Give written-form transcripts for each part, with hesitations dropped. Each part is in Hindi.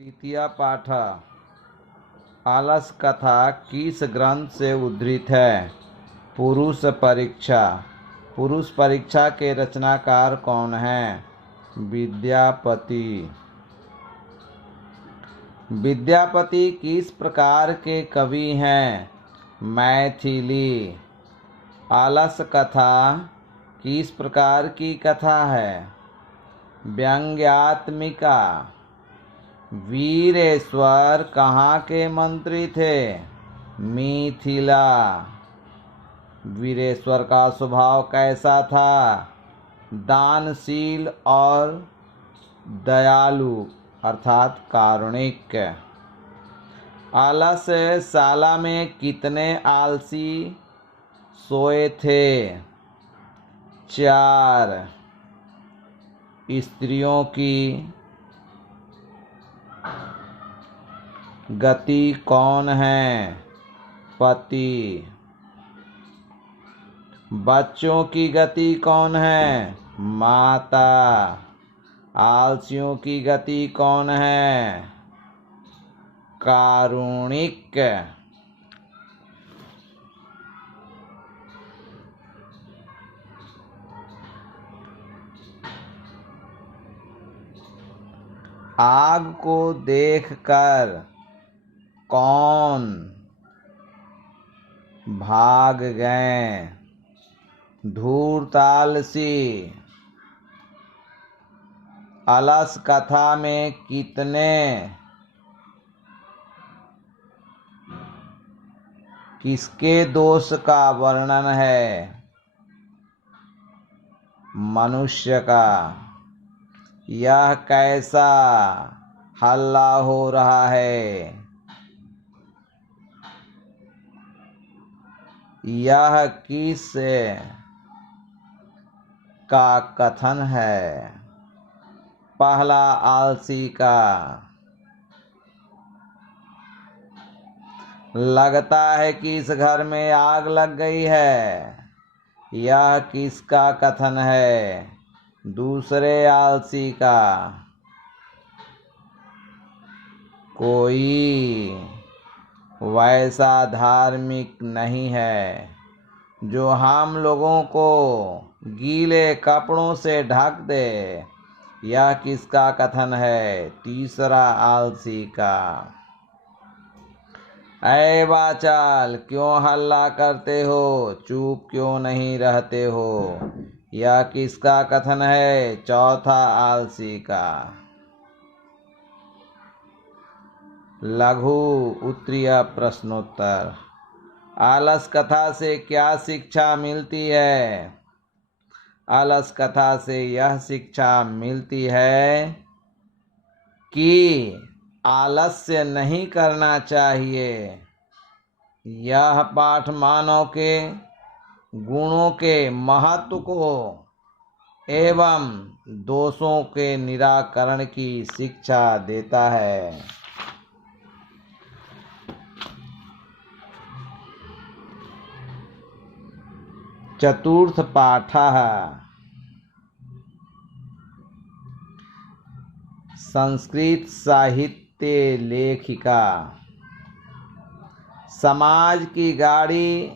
तृतीय पाठ। आलस कथा किस ग्रंथ से उद्धृत है? पुरुष परीक्षा। पुरुष परीक्षा के रचनाकार कौन हैं? विद्यापति। विद्यापति किस प्रकार के कवि हैं? मैथिली। आलस कथा किस प्रकार की कथा है? व्यंग्यात्मिका। वीरेश्वर कहाँ के मंत्री थे? मिथिला। वीरेश्वर का स्वभाव कैसा था? दानशील और दयालु अर्थात कारुणिक। आलस शाला में कितने आलसी सोए थे? 4। स्त्रियों की गति कौन है? पति। बच्चों की गति कौन है? माता। आलसियों की गति कौन है? कारुणिक। आग को देखकर कौन भाग गए? धूर्त आलसी। आलस कथा में किसके दोष का वर्णन है? मनुष्य का। यह कैसा हल्ला हो रहा है? यह किस का कथन है? पहला आलसी का। लगता है कि इस घर में आग लग गई है। यह किसका कथन है? दूसरे आलसी का। कोई वैसा धार्मिक नहीं है जो हम लोगों को गीले कपड़ों से ढक दे। यह किसका कथन है? तीसरा आलसी का। ऐ वाचाल, क्यों हल्ला करते हो? चुप क्यों नहीं रहते हो? यह किसका कथन है? चौथा आलसी का। लघु उत्तरीय प्रश्नोत्तर। आलस कथा से क्या शिक्षा मिलती है? आलस कथा से यह शिक्षा मिलती है कि आलस्य नहीं करना चाहिए। यह पाठ मानव के गुणों के महत्व को एवं दोषों के निराकरण की शिक्षा देता है। चतुर्थ पाठः संस्कृत साहित्य लेखिका। समाज की गाड़ी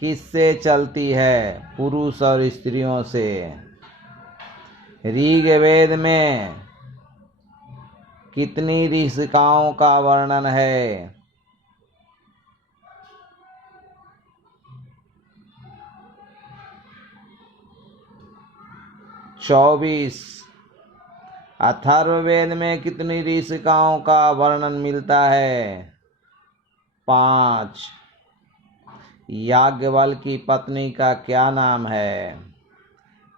किससे चलती है? पुरुष और स्त्रियों से। ऋग्वेद में कितनी ऋषिकाओं का वर्णन है? 24। अथर्ववेद में कितनी ऋषिकाओं का वर्णन मिलता है? 5। याज्ञवल्क्य की पत्नी का क्या नाम है?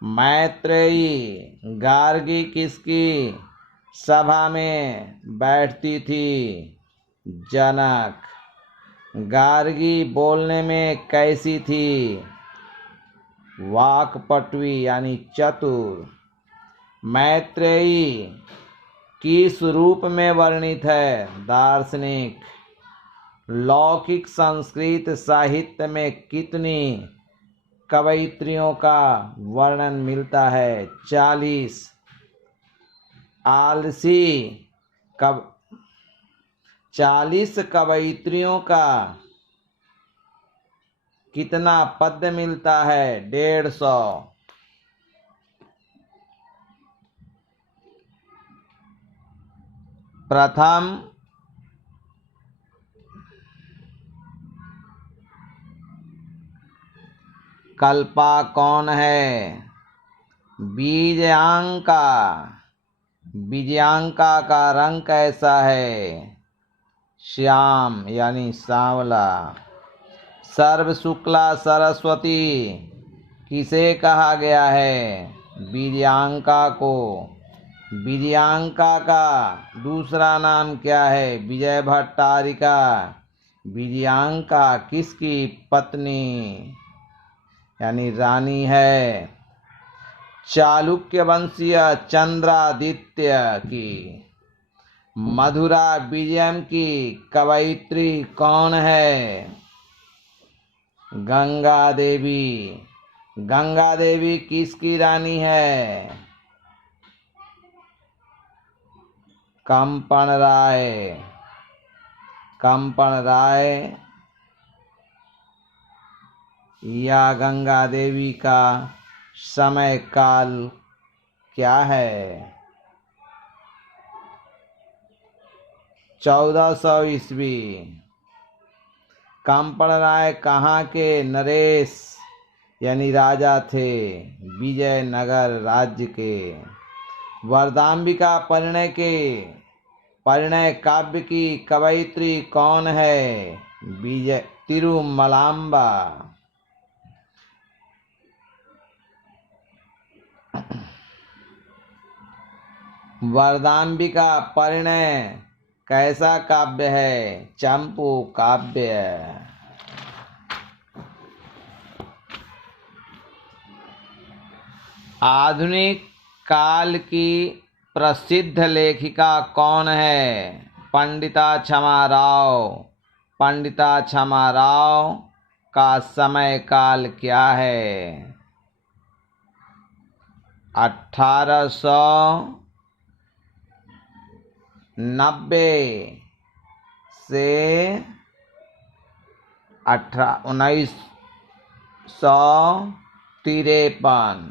मैत्रेयी। गार्गी किसकी सभा में बैठती थी? जनक। गार्गी बोलने में कैसी थी? वाक्पटुवी यानी चतुर। मैत्रेयी किस रूप में वर्णित है? दार्शनिक। लौकिक संस्कृत साहित्य में कितनी कवयित्रियों का वर्णन मिलता है? 40। आलसी कब 40 कवयित्रियों का कितना पद मिलता है? 150। प्रथम कल्पा कौन है? बीजांका। बीजांका का रंग कैसा है? श्याम यानी सांवला। सर्व शुक्ला सरस्वती किसे कहा गया है? बीजांका को। बीजांका का दूसरा नाम क्या है? विजय भट्टारिका। बीजांका किसकी पत्नी यानी रानी है? चालुक्य वंशीय चंद्रादित्य की। मधुरा विजयम की कवयित्री कौन है? गंगा देवी। गंगा देवी किसकी रानी है? कंपन राय। कंपन राय या गंगा देवी का समय काल क्या है? 1400 ईस्वी। कंपन राय कहाँ के नरेश यानी राजा थे? विजयनगर राज्य के। वरदाम्बिका परिणय काव्य की कवयित्री कौन है? तिरुमलांबा। वरदाम्बिका परिणय कैसा काव्य है? चंपू काव्य। आधुनिक काल की प्रसिद्ध लेखिका कौन है? पंडिता क्षमा राव। पंडिता क्षमा राव का समय काल क्या है? 1890 से 1953।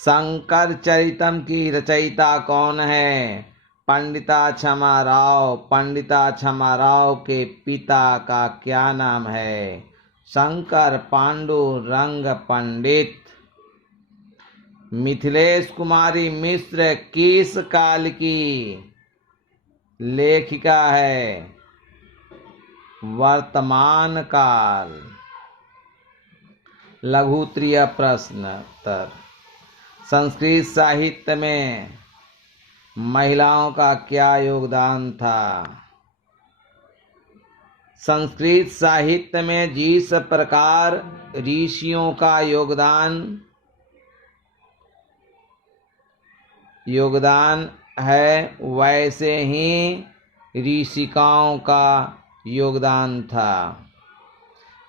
शंकर चरितम की रचयिता कौन है? पंडिता क्षमा राव। पंडिता क्षमा राव के पिता का क्या नाम है? शंकर पांडुरंग पंडित। मिथिलेश कुमारी मिश्र किस काल की लेखिका है? वर्तमान काल। लघुत्तरीय प्रश्न उत्तर। संस्कृत साहित्य में महिलाओं का क्या योगदान था? संस्कृत साहित्य में जिस प्रकार ऋषियों का योगदान है वैसे ही ऋषिकाओं का योगदान था।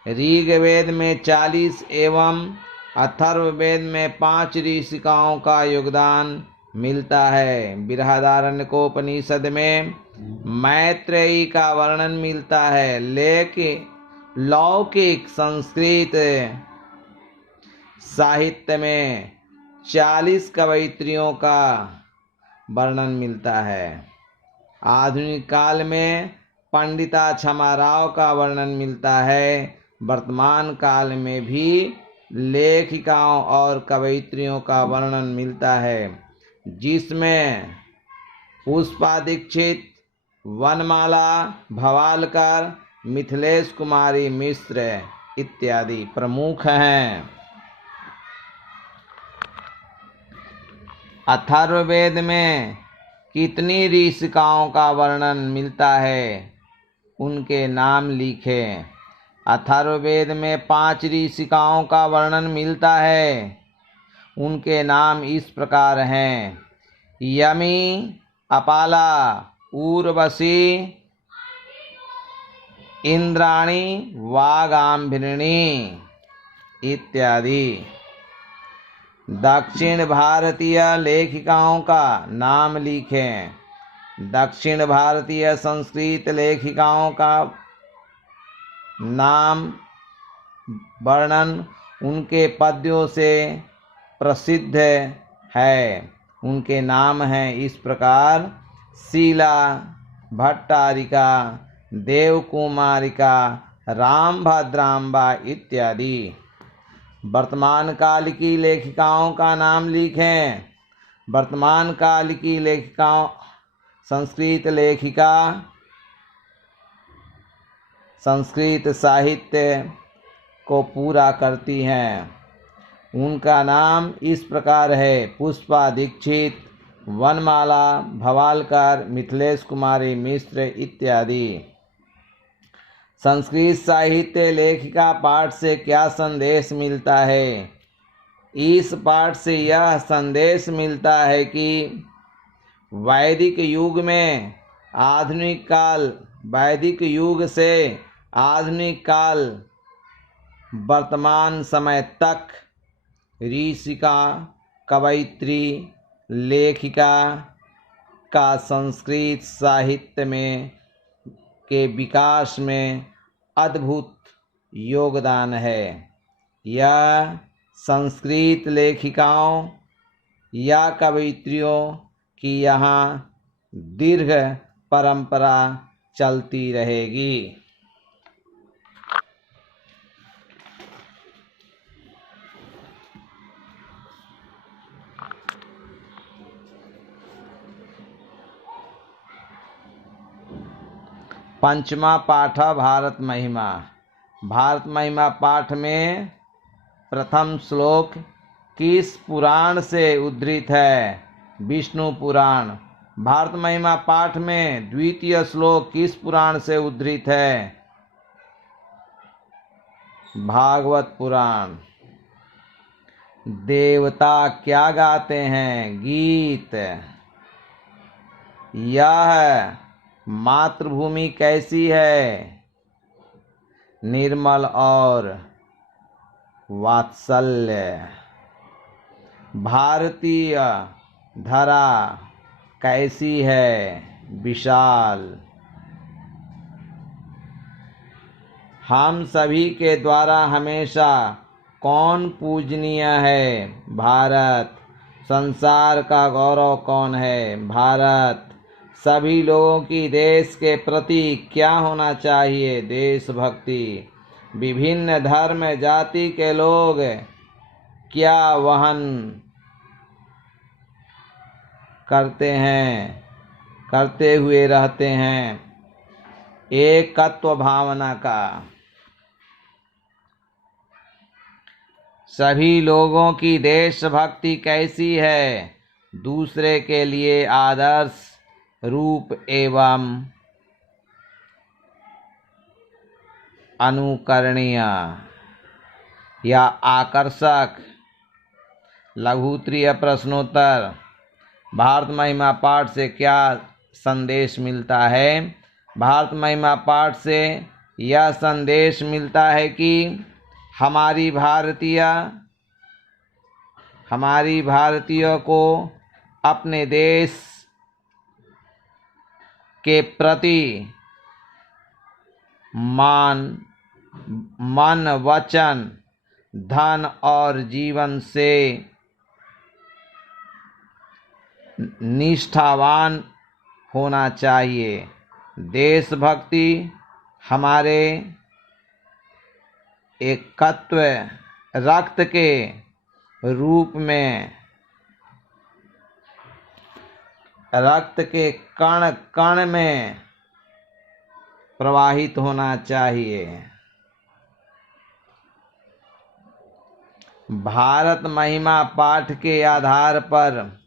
ऋग्वेद में 40 एवं अथर्ववेद में 5 ऋषिकाओं का योगदान मिलता है। बृहदारण्यकोपनिषद में मैत्रेयी का वर्णन मिलता है। लेकिन लौकिक संस्कृत साहित्य में 40 कवयित्रियों का वर्णन मिलता है। आधुनिक काल में पंडिता क्षमा राव का वर्णन मिलता है। वर्तमान काल में भी लेखिकाओं और कवयित्रियों का वर्णन मिलता है, जिसमें पुष्पा दीक्षित, वनमाला भवालकर, मिथिलेश कुमारी मिश्र इत्यादि प्रमुख हैं। अथर्ववेद में कितनी ऋषिकाओं का वर्णन मिलता है? उनके नाम लिखें। अथर्ववेद में 5 ऋषिकाओं का वर्णन मिलता है। उनके नाम इस प्रकार हैं: यमी, अपाला, उर्वशी, इंद्राणी, वागाम्भृणी। इत्यादि। दक्षिण भारतीय लेखिकाओं का नाम लिखें। दक्षिण भारतीय संस्कृत लेखिकाओं का नाम वर्णन उनके पद्यों से प्रसिद्ध है। उनके नाम हैं इस प्रकार: शीला भट्टारिका, देवकुमारिका, रामभद्राम्बा इत्यादि। वर्तमान काल की लेखिकाओं का नाम लिखें। वर्तमान काल की लेखिकाओं संस्कृत लेखिका संस्कृत साहित्य को पूरा करती हैं। उनका नाम इस प्रकार है: पुष्पा दीक्षित, वनमाला भवालकर, मिथिलेश कुमारी मिश्र इत्यादि। संस्कृत साहित्य लेखिका पाठ से क्या संदेश मिलता है? इस पाठ से यह संदेश मिलता है कि वैदिक युग से आधुनिक काल वर्तमान समय तक ऋषिका, कवयित्री, लेखिका का संस्कृत साहित्य के विकास में अद्भुत योगदान है। यह संस्कृत लेखिकाओं या कवयित्रियों की यहाँ दीर्घ परंपरा चलती रहेगी। पंचमा पाठ भारत महिमा। भारत महिमा पाठ में प्रथम श्लोक किस पुराण से उद्धृत है? विष्णु पुराण। भारत महिमा पाठ में द्वितीय श्लोक किस पुराण से उद्धृत है? भागवत पुराण। देवता क्या गाते हैं? गीत। यह मातृभूमि कैसी है? निर्मल और वात्सल्य। भारतीय धरा कैसी है? विशाल। हम सभी के द्वारा हमेशा कौन पूजनीय है? भारत। संसार का गौरव कौन है? भारत। सभी लोगों की देश के प्रति क्या होना चाहिए? देशभक्ति। विभिन्न धर्म जाति के लोग क्या वहन करते हुए रहते हैं? एकत्व भावना का। सभी लोगों की देशभक्ति कैसी है? दूसरे के लिए आदर्श रूप एवं अनुकरणीय या आकर्षक। लघुत्तरीय प्रश्नोत्तर। भारत महिमा पाठ से क्या संदेश मिलता है? भारत महिमा पाठ से यह संदेश मिलता है कि हमारी भारतीयों को अपने देश के प्रति मन, वचन, धन और जीवन से निष्ठावान होना चाहिए। देशभक्ति हमारे एकत्व रक्त के रूप में रक्त के कण कण में प्रवाहित होना चाहिए। भारत महिमा पाठ के आधार पर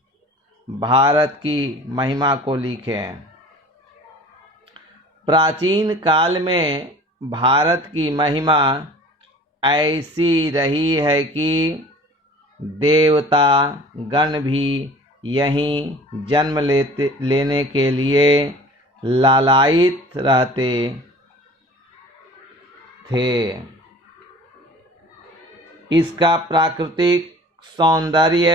भारत की महिमा को लिखें। प्राचीन काल में भारत की महिमा ऐसी रही है कि देवता गण भी यहीं जन्म लेने के लिए लालायित रहते थे। इसका प्राकृतिक सौंदर्य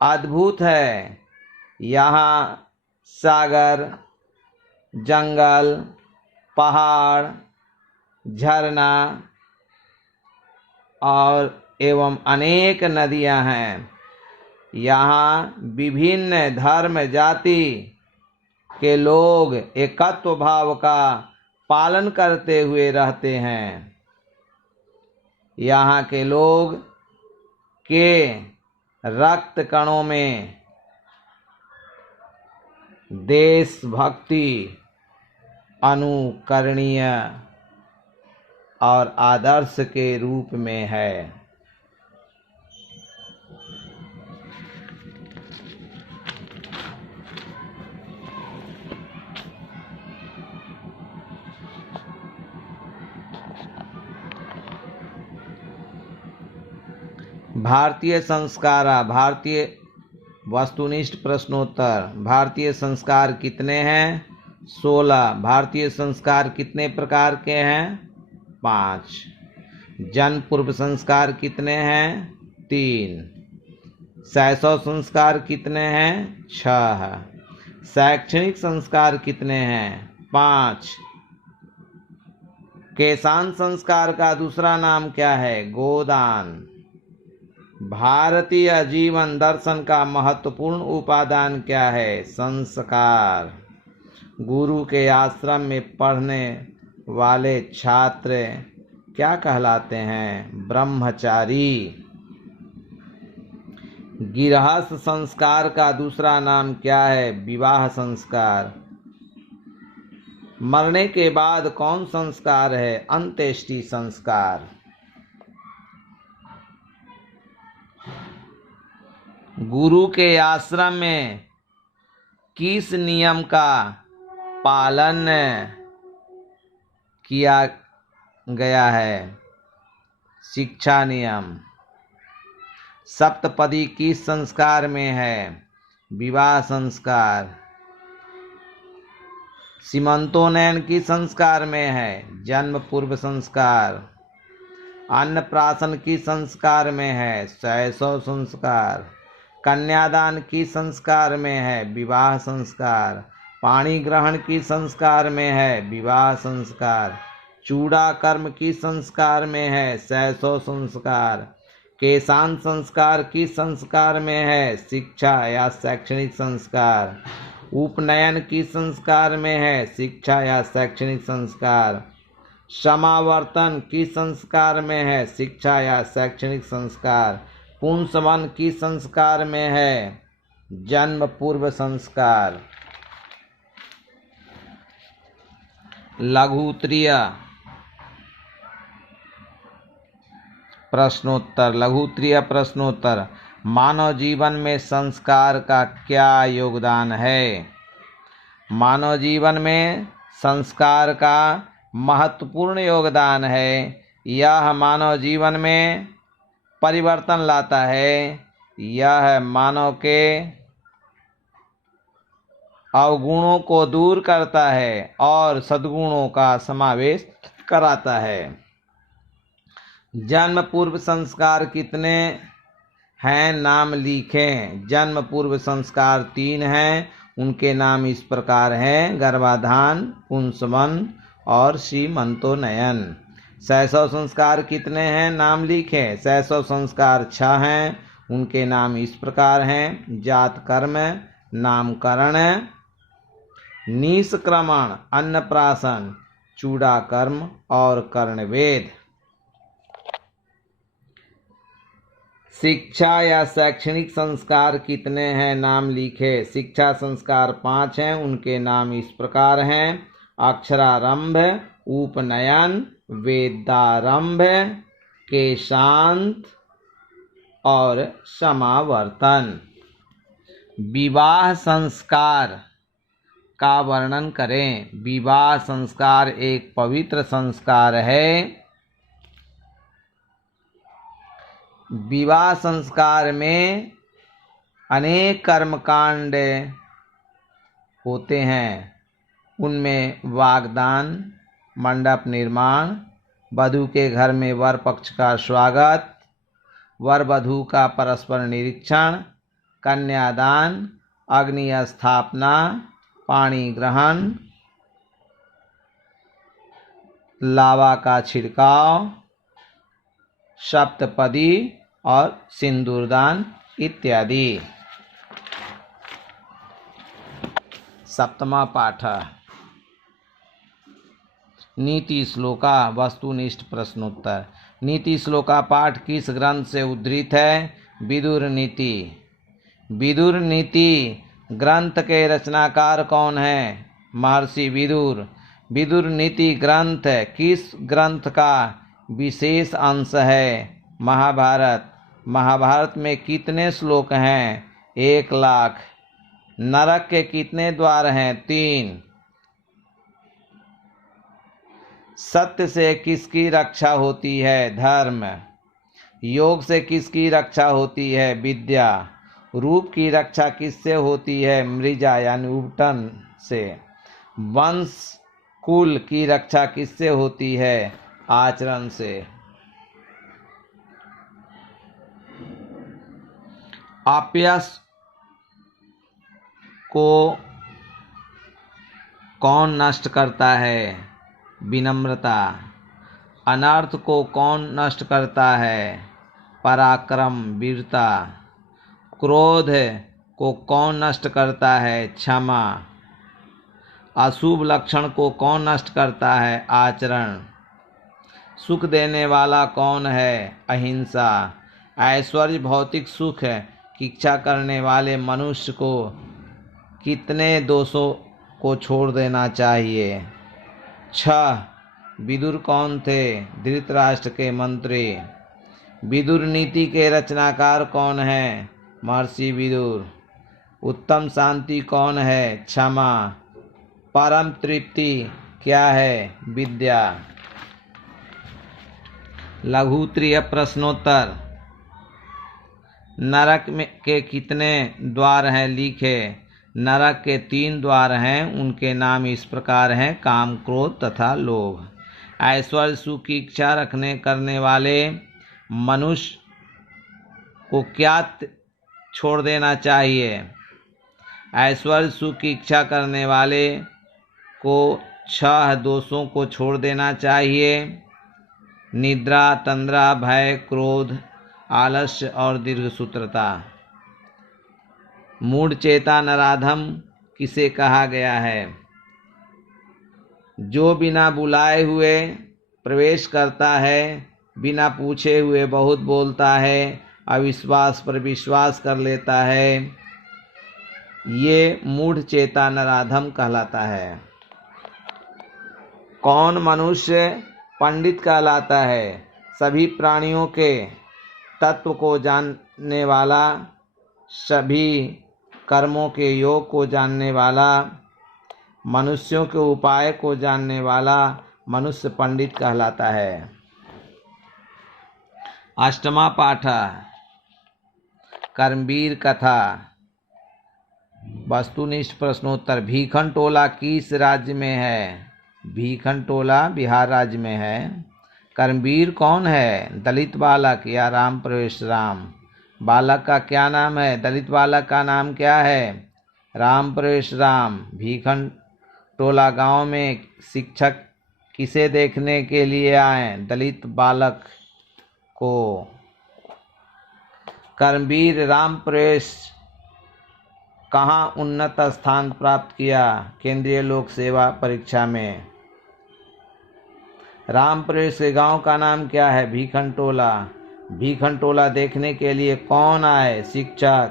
अद्भुत है। यहाँ सागर, जंगल, पहाड़, झरना और एवं अनेक नदियां हैं। यहाँ विभिन्न धर्म जाति के लोग एकत्व भाव का पालन करते हुए रहते हैं। यहाँ के लोग के रक्त कणों में देशभक्ति अनुकरणीय और आदर्श के रूप में है। भारतीय संस्कार, भारतीय वस्तुनिष्ठ प्रश्नोत्तर। भारतीय संस्कार कितने हैं? 16। भारतीय संस्कार कितने प्रकार के हैं? 5। जन्म पूर्व संस्कार कितने हैं? 3। शैशव संस्कार कितने हैं? 6। शैक्षणिक संस्कार कितने हैं? 5। केशांत संस्कार का दूसरा नाम क्या है? गोदान। भारतीय जीवन दर्शन का महत्वपूर्ण उपादान क्या है? संस्कार। गुरु के आश्रम में पढ़ने वाले छात्र क्या कहलाते हैं? ब्रह्मचारी। गृहस्थ संस्कार का दूसरा नाम क्या है? विवाह संस्कार। मरने के बाद कौन संस्कार है? अंत्येष्टि संस्कार। गुरु के आश्रम में किस नियम का पालन किया गया है? शिक्षा नियम। सप्तपदी किस संस्कार में है? विवाह संस्कार। सीमंतोन्नयन किस संस्कार में है? जन्म पूर्व संस्कार। अन्नप्राशन किस संस्कार में है? शैशव संस्कार। कन्यादान किस संस्कार में है? विवाह संस्कार। पाणी ग्रहण किस संस्कार में है? विवाह संस्कार। चूड़ा कर्म किस संस्कार में है? शैशव संस्कार। केशांत संस्कार किस संस्कार में है? शिक्षा या शैक्षणिक संस्कार। उपनयन किस संस्कार में है? शिक्षा या शैक्षणिक संस्कार। समावर्तन किस संस्कार में है? शिक्षा या शैक्षणिक संस्कार। पुंसवन किस संस्कार में है? जन्म पूर्व संस्कार। लघुत्तरीय प्रश्नोत्तर। लघुत्तरीय प्रश्नोत्तर। मानव जीवन में संस्कार का क्या योगदान है? मानव जीवन में संस्कार का महत्वपूर्ण योगदान है। यह मानव जीवन में परिवर्तन लाता है। यह मानव के अवगुणों को दूर करता है और सद्गुणों का समावेश कराता है। जन्म पूर्व संस्कार कितने हैं? नाम लिखें। जन्म पूर्व संस्कार 3 हैं। उनके नाम इस प्रकार हैं: गर्भाधान, पुंसवन और सीमंतोन्नयन। शैशव संस्कार कितने हैं? नाम लिखें। शैशव संस्कार 6 हैं। उनके नाम इस प्रकार हैं: जात कर्म, नामकरण, निष्क्रमण, अन्नप्राशन, चूड़ा कर्म और कर्णवेद। शिक्षा या शैक्षणिक संस्कार कितने हैं? नाम लिखे। शिक्षा संस्कार 5 हैं। उनके नाम इस प्रकार हैं: अक्षरारंभ, उपनयन, वेदारंभ, केशांत और समावर्तन। विवाह संस्कार का वर्णन करें। विवाह संस्कार एक पवित्र संस्कार है। विवाह संस्कार में अनेक कर्मकांड होते हैं। उनमें वागदान, मंडप निर्माण, वधू के घर में वर पक्ष का स्वागत, वर वधू का परस्पर निरीक्षण, कन्यादान, अग्नि स्थापना, पानी ग्रहण, लावा का छिड़काव, सप्तपदी और सिंदूरदान इत्यादि। सप्तमा पाठ नीति श्लोका वस्तुनिष्ठ प्रश्नोत्तर। नीति श्लोका पाठ किस ग्रंथ से उद्धृत है? विदुर नीति। विदुर नीति ग्रंथ के रचनाकार कौन है? महर्षि विदुर। विदुर नीति ग्रंथ किस ग्रंथ का विशेष अंश है? महाभारत। महाभारत में कितने श्लोक हैं? 1,00,000। नरक के कितने द्वार हैं? 3। सत्य से किसकी रक्षा होती है? धर्म। योग से किसकी रक्षा होती है? विद्या। रूप की रक्षा किससे होती है? मृजा यानी उपटन से। वंश कुल की रक्षा किससे होती है? आचरण से। अपयश को कौन नष्ट करता है? विनम्रता। अनर्थ को कौन नष्ट करता है? पराक्रम, वीरता। क्रोध को कौन नष्ट करता है? क्षमा। अशुभ लक्षण को कौन नष्ट करता है? आचरण। सुख देने वाला कौन है? अहिंसा। ऐश्वर्य भौतिक सुख की इच्छा करने वाले मनुष्य को कितने दोषों को छोड़ देना चाहिए? 6। विदुर कौन थे? धृतराष्ट्र के मंत्री। विदुर नीति के रचनाकार कौन है? महर्षि विदुर। उत्तम शांति कौन है? क्षमा। परम तृप्ति क्या है? विद्या। लघुत्तरीय प्रश्नोत्तर। नरक में के कितने द्वार हैं? लिखे। नरक के 3 द्वार हैं, उनके नाम इस प्रकार हैं: काम, क्रोध तथा लोभ। ऐश्वर्य सुख की इच्छा करने वाले मनुष्य को क्या छोड़ देना चाहिए? ऐश्वर्य सुख की इच्छा करने वाले को 6 दोषों को छोड़ देना चाहिए: निद्रा, तंद्रा, भय, क्रोध, आलस्य और दीर्घसूत्रता। मूढ़ चेता नराधम किसे कहा गया है? जो बिना बुलाए हुए प्रवेश करता है, बिना पूछे हुए बहुत बोलता है, अविश्वास पर विश्वास कर लेता है, ये मूढ़ चेता नराधम कहलाता है। कौन मनुष्य पंडित कहलाता है? सभी प्राणियों के तत्व को जानने वाला, सभी कर्मों के योग को जानने वाला, मनुष्यों के उपाय को जानने वाला मनुष्य पंडित कहलाता है। अष्टमा पाठ कर्मवीर कथा। वस्तुनिष्ठ प्रश्नोत्तर। भीखन टोला किस राज्य में है? भीखन टोला बिहार राज्य में है। कर्मवीर कौन है? दलित बालक या राम प्रवेश राम। बालक का क्या नाम है? दलित बालक का नाम क्या है? राम प्रवेश राम। भीखन टोला गांव में शिक्षक किसे देखने के लिए आए? दलित बालक को। कर्मवीर राम प्रवेश कहाँ उन्नत स्थान प्राप्त किया? केंद्रीय लोक सेवा परीक्षा में। राम प्रवेश के गांव का नाम क्या है? भीखन टोला। भीखन टोला देखने के लिए कौन आए? शिक्षक।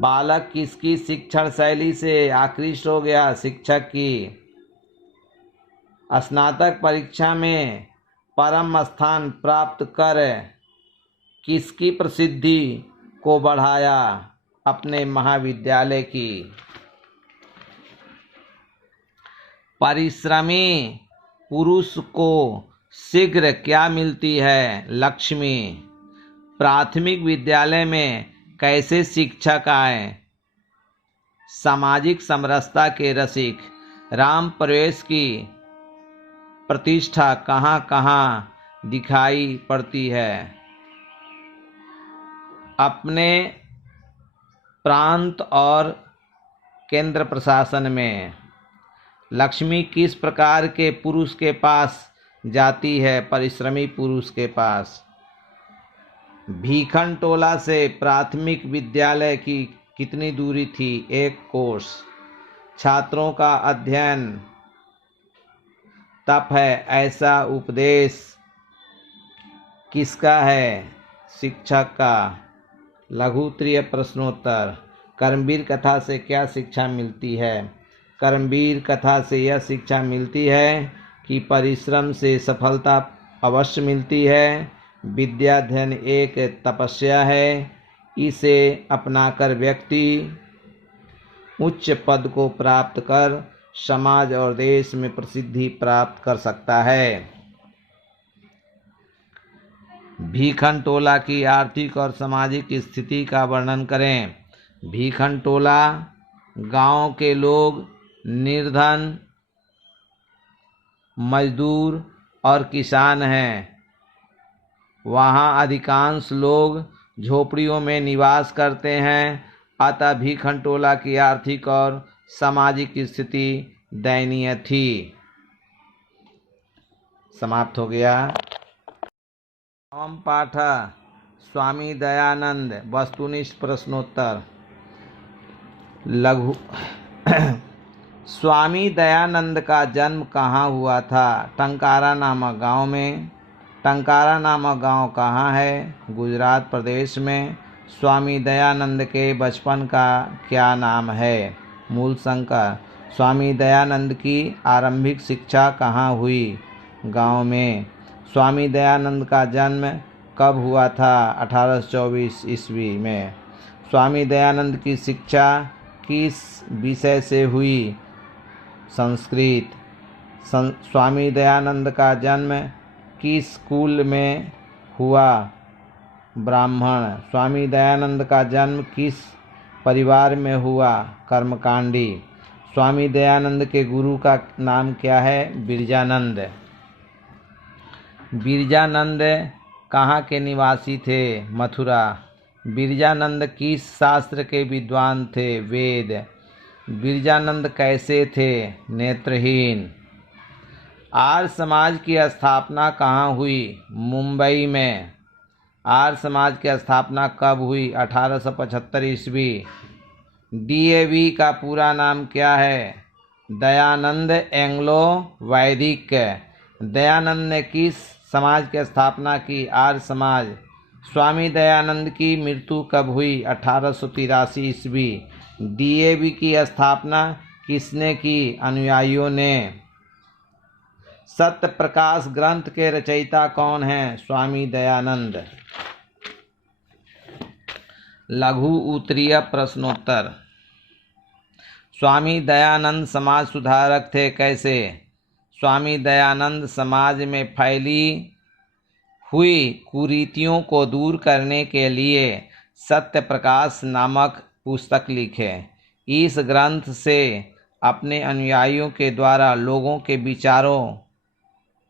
बालक किसकी शिक्षण शैली से आकृष्ट हो गया? शिक्षक की। स्नातक परीक्षा में परम स्थान प्राप्त कर किसकी प्रसिद्धि को बढ़ाया? अपने महाविद्यालय की। परिश्रमी पुरुष को शीघ्र क्या मिलती है? लक्ष्मी। प्राथमिक विद्यालय में कैसे शिक्षक आए? सामाजिक समरसता के रसिक। राम प्रवेश की प्रतिष्ठा कहाँ कहाँ दिखाई पड़ती है? अपने प्रांत और केंद्र प्रशासन में। लक्ष्मी किस प्रकार के पुरुष के पास जाती है? परिश्रमी पुरुष के पास। भीखन टोला से प्राथमिक विद्यालय की कितनी दूरी थी? 1 कोस। छात्रों का अध्ययन तप है, ऐसा उपदेश किसका है? शिक्षक का। लघु उत्तरीय प्रश्नोत्तर। कर्मवीर कथा से क्या शिक्षा मिलती है? कर्मवीर कथा से यह शिक्षा मिलती है कि परिश्रम से सफलता अवश्य मिलती है। विद्याध्ययन एक तपस्या है, इसे अपनाकर व्यक्ति उच्च पद को प्राप्त कर समाज और देश में प्रसिद्धि प्राप्त कर सकता है। भीखन टोला की आर्थिक और सामाजिक स्थिति का वर्णन करें। भीखन टोला गांव के लोग निर्धन, मजदूर और किसान हैं। वहाँ अधिकांश लोग झोपड़ियों में निवास करते हैं, अतः भीखन टोला की आर्थिक और सामाजिक स्थिति दयनीय थी। समाप्त हो गया। पाठ स्वामी दयानंद वस्तुनिष्ठ प्रश्नोत्तर। लघु स्वामी दयानंद का जन्म कहाँ हुआ था? टंकारा नामक गांव में। टंकारा नामक गांव कहाँ है? गुजरात प्रदेश में। स्वामी दयानंद के बचपन का क्या नाम है? मूलशंकर। स्वामी दयानंद की आरंभिक शिक्षा कहाँ हुई? गांव में। स्वामी दयानंद का जन्म कब हुआ था? 1824 ईस्वी में। स्वामी दयानंद की शिक्षा किस विषय से हुई? संस्कृत। स्वामी दयानंद का जन्म किस कुल में हुआ? ब्राह्मण। स्वामी दयानंद का जन्म किस परिवार में हुआ? कर्मकांडी। स्वामी दयानंद के गुरु का नाम क्या है? बिरजानंद। बिरजानंद कहाँ के निवासी थे? मथुरा। बिरजानंद किस शास्त्र के विद्वान थे? वेद। बिरजानंद कैसे थे? नेत्रहीन। आर्य समाज की स्थापना कहाँ हुई? मुंबई में। आर्य समाज की स्थापना कब हुई? 1875 ईस्वी। DAV का पूरा नाम क्या है? दयानंद एंग्लो वैदिक। दयानंद ने किस समाज की स्थापना की? आर्य समाज। स्वामी दयानंद की मृत्यु कब हुई? 1883 ईस्वी। DAV की स्थापना किसने की? अनुयायियों ने। सत्य प्रकाश ग्रंथ के रचयिता कौन हैं? स्वामी दयानंद। लघु उत्तरीय प्रश्नोत्तर। स्वामी दयानंद समाज सुधारक थे, कैसे? स्वामी दयानंद समाज में फैली हुई कुरीतियों को दूर करने के लिए सत्य प्रकाश नामक पुस्तक लिखे। इस ग्रंथ से अपने अनुयायियों के द्वारा लोगों के विचारों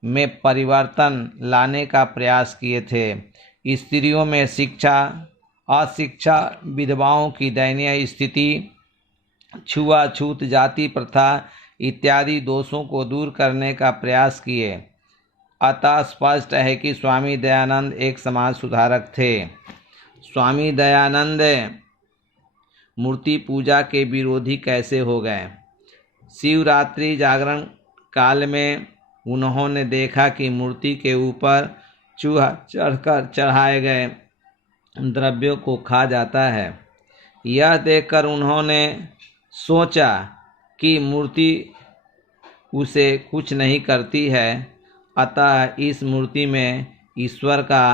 में परिवर्तन लाने का प्रयास किए थे। स्त्रियों में शिक्षा, अशिक्षा, विधवाओं की दयनीय स्थिति, छुआछूत, जाति प्रथा इत्यादि दोषों को दूर करने का प्रयास किए। अतः स्पष्ट है कि स्वामी दयानंद एक समाज सुधारक थे। स्वामी दयानंद मूर्ति पूजा के विरोधी कैसे हो गए? शिवरात्रि जागरण काल में उन्होंने देखा कि मूर्ति के ऊपर चूहा चढ़कर चढ़ाए गए द्रव्यों को खा जाता है। यह देखकर उन्होंने सोचा कि मूर्ति उसे कुछ नहीं करती है, अतः इस मूर्ति में ईश्वर का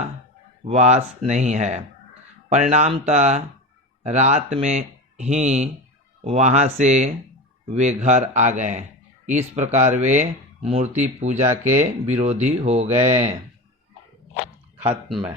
वास नहीं है। परिणामतः रात में ही वहाँ से वे घर आ गए। इस प्रकार वे मूर्ति पूजा के विरोधी हो गए। खत्म।